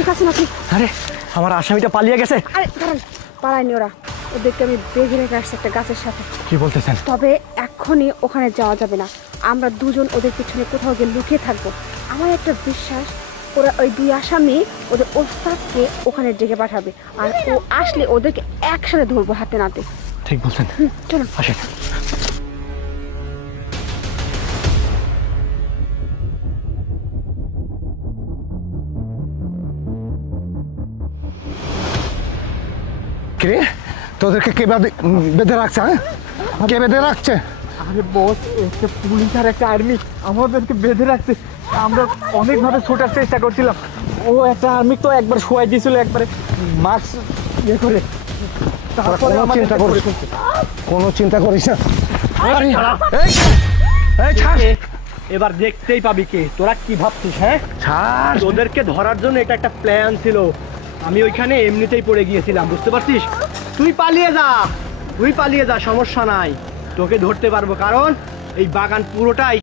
ঠিক আছে নাকি? আরে আমার আসামিটা পালিয়ে গেছে। আরে দাঁড়ান, পালায়নি ওরা, ওদেরকে আমি বেঁধে রেখে আসছি একটা গাছের সাথে। কি বলতেছেন? তবে এখনই ওখানে যাওয়া যাবে না, আমরা দুজন ওদের পিছনে কোথাও গিয়ে লুকিয়ে থাকবো। আমার একটা বিশ্বাস, ওরা ওই দুই আসামি ওদের ওস্তাদকে ওখানে ডেকে পাঠাবে, আর ও আসলে ওদেরকে একসাথে ধরবো হাতে নাতে। ঠিক বলছেন, চলুন। আসেন। কে তোদেরকে কে বেঁধে রাখছে? হ্যাঁ, কে বেঁধে রাখছে? আরে বস, একটা পুলিশ আর একটা আর্মি আমাদেরকে বেঁধে রাখছে। আমরা অনেকভাবে ছোটার চেষ্টা করছিলাম, ও একটা আর্মি তো একবার শোয়াই দিয়েছিল, একবারে মাছ ইয়ে করে। তারপরে চিন্তা করিস, কোনো চিন্তা করিস না। আরে, এই ছাড়। এবার দেখতেই পাবি কে তোরা কি ভাবছিস। হ্যাঁ ছাড়। তোদেরকে ধরার জন্য এটা একটা প্ল্যান ছিল। আমি ওইখানে এমনিতেই পড়ে গিয়েছিলাম, বুঝতে পারছিস? তুই পালিয়ে যা, তুই পালিয়ে যা, সমস্যা নাই, তোকে ধরতে পারবো, কারণ এই বাগান পুরোটাই